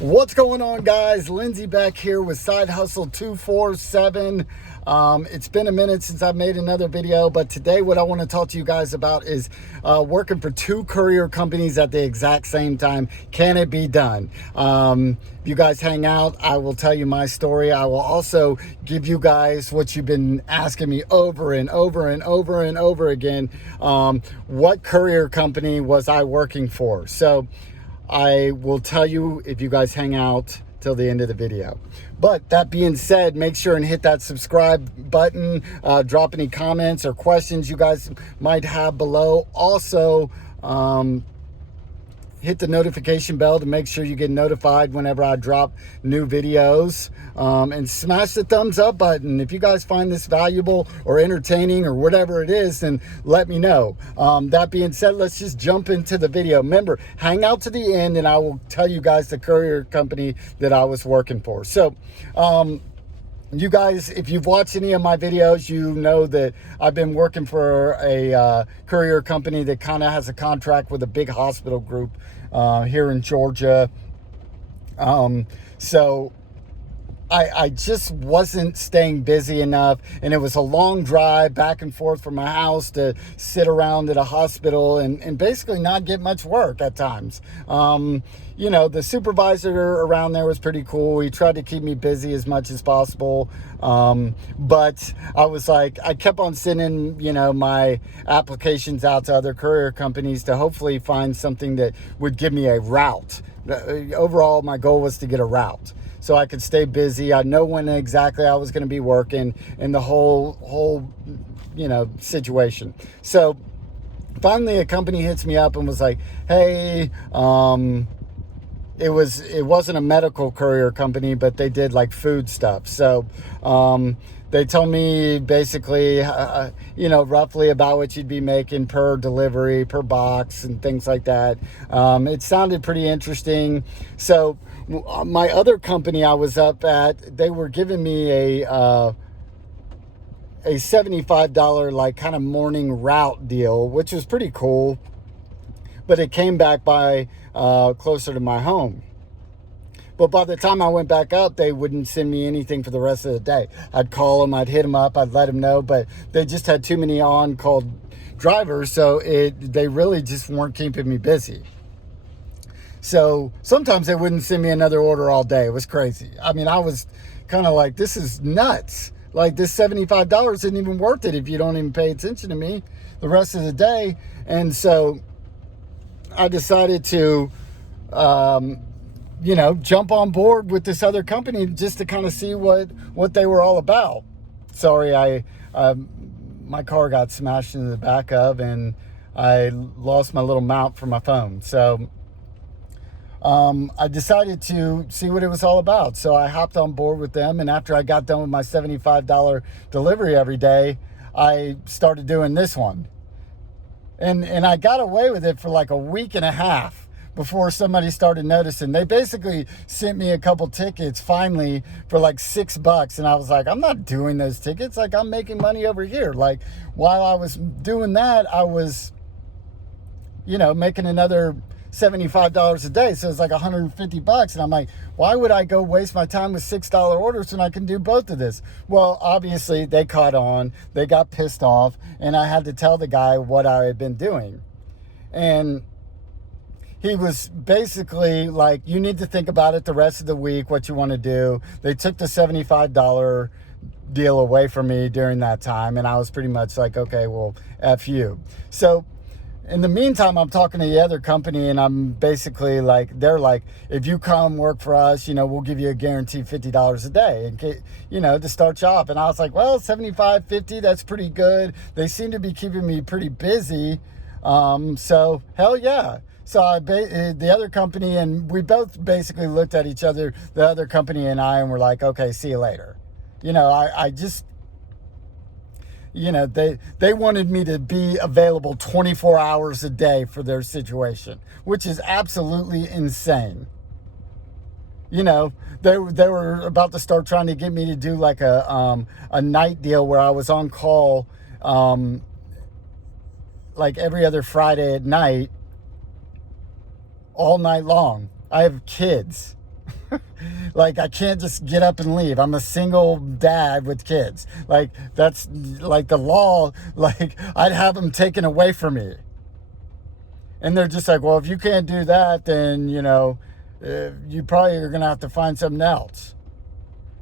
What's going on, guys? Lindsay back here with Side Hustle 247. It's been a minute since I've made another video, but today what I want to talk to you guys about is working for two courier companies at the exact same time. Can it be done? If you guys hang out, I will tell you my story. I will also give you guys what you've been asking me over and over and over and over again. What courier company was I working for? So I will tell you if you guys hang out till the end of the video. But that being said, make sure and hit that subscribe button. Drop any comments or questions you guys might have below. Also, hit the notification bell to make sure you get notified whenever I drop new videos, and smash the thumbs up button. If you guys find this valuable or entertaining or whatever it is, then let me know. That being said, let's just jump into the video. Remember, hang out to the end and I will tell you guys the courier company that I was working for. So, you guys, if you've watched any of my videos, you know that I've been working for a courier company that kind of has a contract with a big hospital group here in Georgia. So I just wasn't staying busy enough, and it was a long drive back and forth from my house to sit around at a hospital and basically not get much work at times. You know, the supervisor around there was pretty cool. He tried to keep me busy as much as possible. But I was like, I kept on sending, you know, my applications out to other courier companies to hopefully find something that would give me a route. Overall, my goal was to get a route so I could stay busy. I know when exactly I was going to be working and the whole, you know, situation. So finally a company hits me up and was like, hey, it wasn't a medical courier company, but they did like food stuff. So they told me basically, you know, roughly about what you'd be making per delivery, per box, and things like that. It sounded pretty interesting. So my other company I was up at, they were giving me a $75 like kind of morning route deal, which was pretty cool. But it came back by closer to my home. But by the time I went back up, they wouldn't send me anything for the rest of the day. I'd call them, I'd hit them up, I'd let them know, but they just had too many on-call drivers, so they really just weren't keeping me busy. So sometimes they wouldn't send me another order all day. It was crazy. I mean, I was kind of like, this is nuts. Like, this $75 isn't even worth it if you don't even pay attention to me the rest of the day. And so I decided to, you know, jump on board with this other company just to kind of see what they were all about. Sorry, my car got smashed into the back of, and I lost my little mount for my phone. So I decided to see what it was all about. So I hopped on board with them, and after I got done with my $75 delivery every day, I started doing this one. And I got away with it for like a week and a half before somebody started noticing. They basically sent me a couple tickets finally for like $6. And I was like, I'm not doing those tickets. Like, I'm making money over here. Like, while I was doing that, I was, you know, making another $75 a day. So it's like $150. And I'm like, why would I go waste my time with $6 orders when I can do both of this? Well, obviously they caught on, they got pissed off, and I had to tell the guy what I had been doing. And he was basically like, you need to think about it the rest of the week, what you want to do. They took the $75 deal away from me during that time. And I was pretty much like, okay, well, F you. So in the meantime, I'm talking to the other company, and I'm basically like, they're like, if you come work for us, you know, we'll give you a guaranteed $50 a day, and you know, to start you off. And I was like, well, 75, 50, that's pretty good. They seem to be keeping me pretty busy. So hell yeah. So the other company, and we both basically looked at each other, the other company and I, and we're like, okay, see you later. You know, I just, you know, they wanted me to be available 24 hours a day for their situation, which is absolutely insane. You know, they were about to start trying to get me to do like a night deal where I was on call like every other Friday at night, all night long. I have kids. Like, I can't just get up and leave. I'm a single dad with kids. Like, that's like the law. Like, I'd have them taken away from me. And they're just like, well, if you can't do that, then, you probably are going to have to find something else.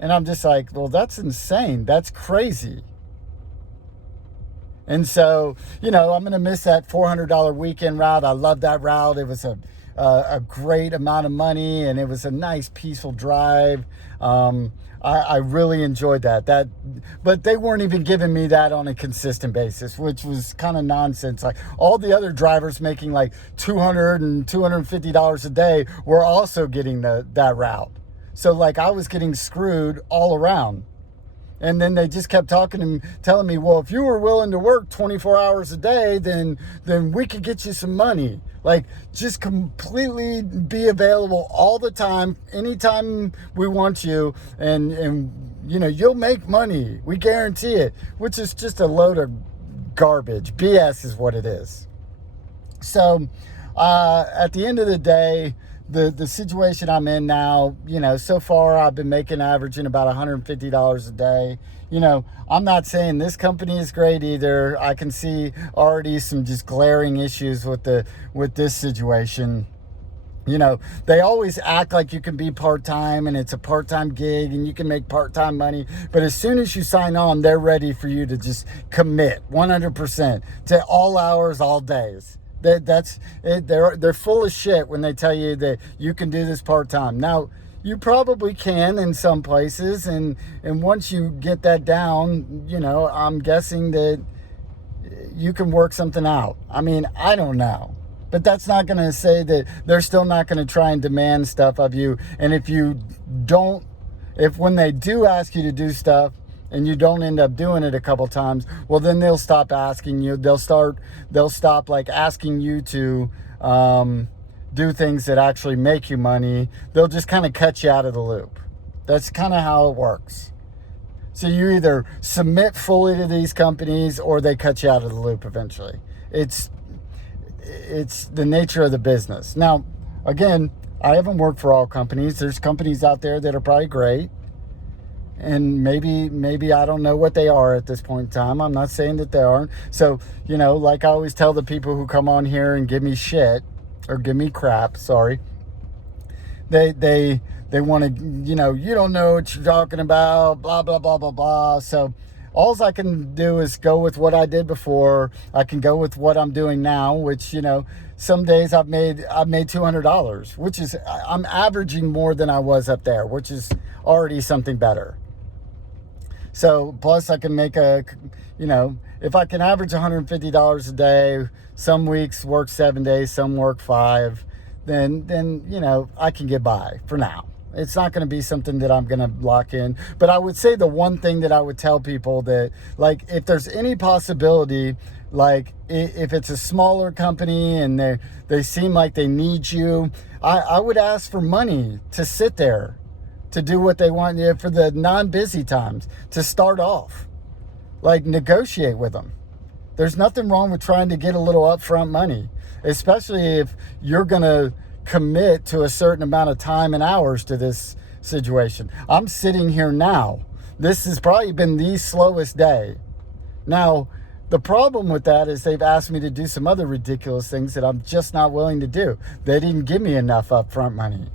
And I'm just like, well, that's insane. That's crazy. And so, I'm going to miss that $400 weekend route. I love that route. It was a great amount of money, and it was a nice, peaceful drive. I really enjoyed that. But they weren't even giving me that on a consistent basis, which was kind of nonsense. Like, all the other drivers making like $200 and $250 a day were also getting that route. So, like, I was getting screwed all around. And then they just kept talking and telling me, well, if you were willing to work 24 hours a day, then we could get you some money. Like, just completely be available all the time, anytime we want you, and you'll make money. We guarantee it, which is just a load of garbage. BS is what it is. So at the end of the day, the situation I'm in now, so far I've been averaging about $150 a day. I'm not saying this company is great either. I can see already some just glaring issues with this situation. They always act like you can be part-time and it's a part-time gig and you can make part-time money. But as soon as you sign on, they're ready for you to just commit 100% to all hours, all days. That's it. They're full of shit when they tell you that you can do this part-time. Now, you probably can in some places, and once you get that down, I'm guessing that you can work something out. I mean, I don't know. But that's not going to say that they're still not going to try and demand stuff of you. And if when they do ask you to do stuff, and you don't end up doing it a couple times, well, then they'll stop asking you. They'll stop like asking you to do things that actually make you money. They'll just kind of cut you out of the loop. That's kind of how it works. So you either submit fully to these companies or they cut you out of the loop eventually. It's the nature of the business. Now, again, I haven't worked for all companies. There's companies out there that are probably great. And maybe I don't know what they are at this point in time. I'm not saying that they aren't. So, like I always tell the people who come on here and give me shit, or give me crap, sorry. They want to, you don't know what you're talking about, blah, blah, blah, blah, blah. So all I can do is go with what I did before. I can go with what I'm doing now, which, some days I've made $200, which is, I'm averaging more than I was up there, which is already something better. So plus I can make if I can average $150 a day, some weeks work 7 days, some work 5, then I can get by for now. It's not going to be something that I'm going to lock in. But I would say the one thing that I would tell people that, like, if there's any possibility, like if it's a smaller company and they seem like they need you, I would ask for money to sit there, to do what they want for the non-busy times, to start off. Like, negotiate with them. There's nothing wrong with trying to get a little upfront money, especially if you're going to commit to a certain amount of time and hours to this situation. I'm sitting here now. This has probably been the slowest day. Now, the problem with that is they've asked me to do some other ridiculous things that I'm just not willing to do. They didn't give me enough upfront money.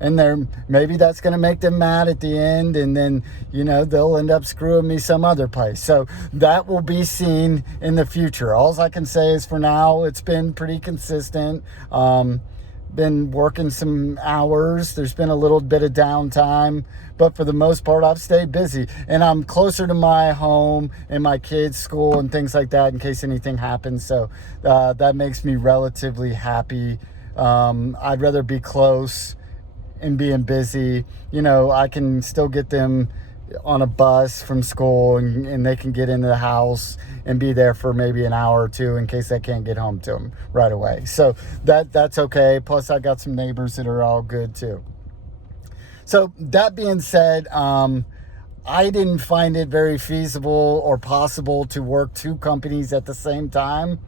And maybe that's going to make them mad at the end, and then, they'll end up screwing me some other place. So that will be seen in the future. All I can say is for now, it's been pretty consistent. Been working some hours. There's been a little bit of downtime, but for the most part, I've stayed busy. And I'm closer to my home and my kids' school and things like that in case anything happens. So that makes me relatively happy. I'd rather be close and being busy. I can still get them on a bus from school and they can get into the house and be there for maybe an hour or two in case I can't get home to them right away. So that's okay. Plus I got some neighbors that are all good too. So that being said, I didn't find it very feasible or possible to work two companies at the same time.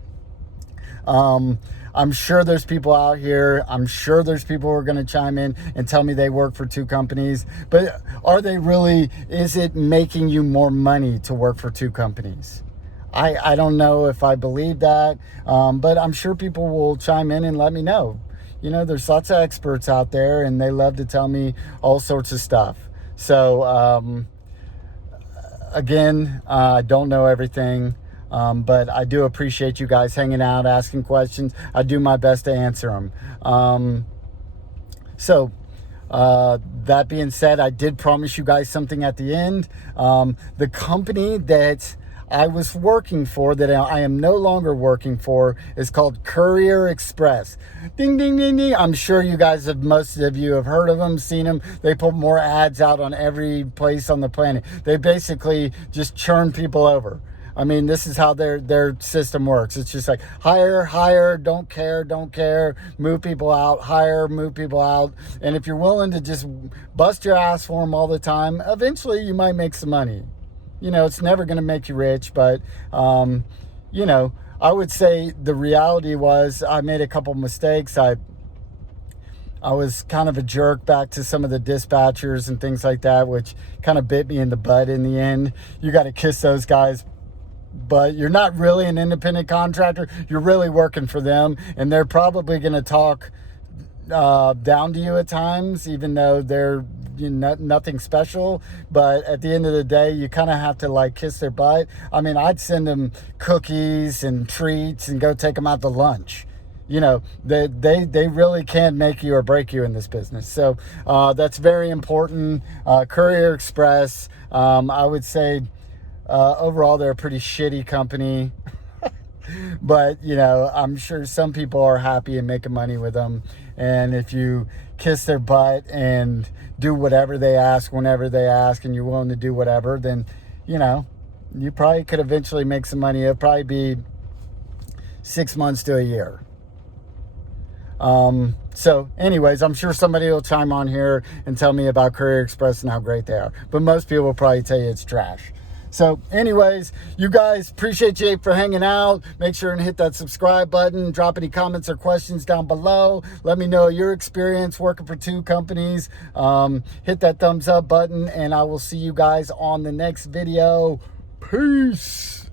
I'm sure there's people out here. I'm sure there's people who are going to chime in and tell me they work for 2 companies. But are they really, is it making you more money to work for 2 companies? I don't know if I believe that, but I'm sure people will chime in and let me know. You know, there's lots of experts out there, and they love to tell me all sorts of stuff. So, again, I don't know everything, but I do appreciate you guys hanging out, asking questions. I do my best to answer them. So, that being said, I did promise you guys something at the end. The company that I was working for, that I am no longer working for, is called Courier Express. Ding, ding, ding, ding. I'm sure you guys have, most of you have heard of them, seen them. They put more ads out on every place on the planet. They basically just churn people over. I mean, this is how their system works. It's just like hire, don't care, move people out, hire, move people out. And if you're willing to just bust your ass for them all the time, eventually you might make some money. You know, it's never going to make you rich, but, you know, I would say the reality was I made a couple mistakes. I was kind of a jerk back to some of the dispatchers and things like that, which kind of bit me in the butt in the end. You got to kiss those guys, but you're not really an independent contractor. You're really working for them, and they're probably going to talk down to you at times, even though they're nothing special. But at the end of the day, you kind of have to like kiss their butt. I mean, I'd send them cookies and treats and go take them out to lunch. You know, they really can make you or break you in this business. So that's very important. Courier Express, I would say overall they're a pretty shitty company. But, you know, I'm sure some people are happy and making money with them. And if you kiss their butt and do whatever they ask, whenever they ask, and you're willing to do whatever, then, you know, you probably could eventually make some money. It'll probably be 6 months to a year. So anyways, I'm sure somebody will chime on here and tell me about Courier Express and how great they are. But most people will probably tell you it's trash. So anyways, you guys, appreciate you for hanging out. Make sure and hit that subscribe button. Drop any comments or questions down below. Let me know your experience working for 2 companies. Hit that thumbs up button, and I will see you guys on the next video. Peace.